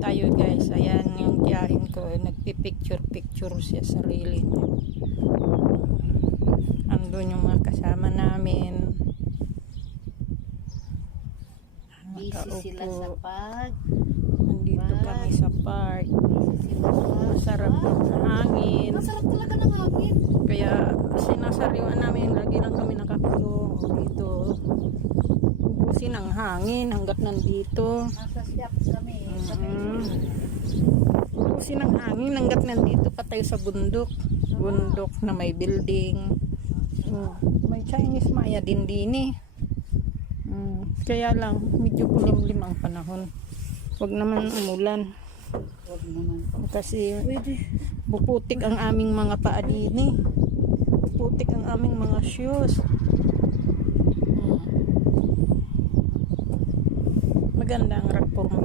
tayo guys. Ayan yung tiyahin ko, nagpipicture siya sarili niya. Andun yung mga kasama namin. Busy sila sa park. Nandito kami sa park. Masarap ng hangin. Masarap talaga ng hangin. Kaya sinasariwan namin, lagi lang kami nakakulong dito. Ubusin ang hangin hanggat nandito. Nasa shop kami. Ubusin ang hangin hanggat nandito pa tayo sa bundok. Bundok na may building. May Chinese Maya din eh. Kaya lang, medyo kulimlim ang panahon. Huwag naman umulan. Huwag naman. Kasi buputik ang aming mga paa din eh. Buputik ang aming mga shoes. Maganda ang rock formation.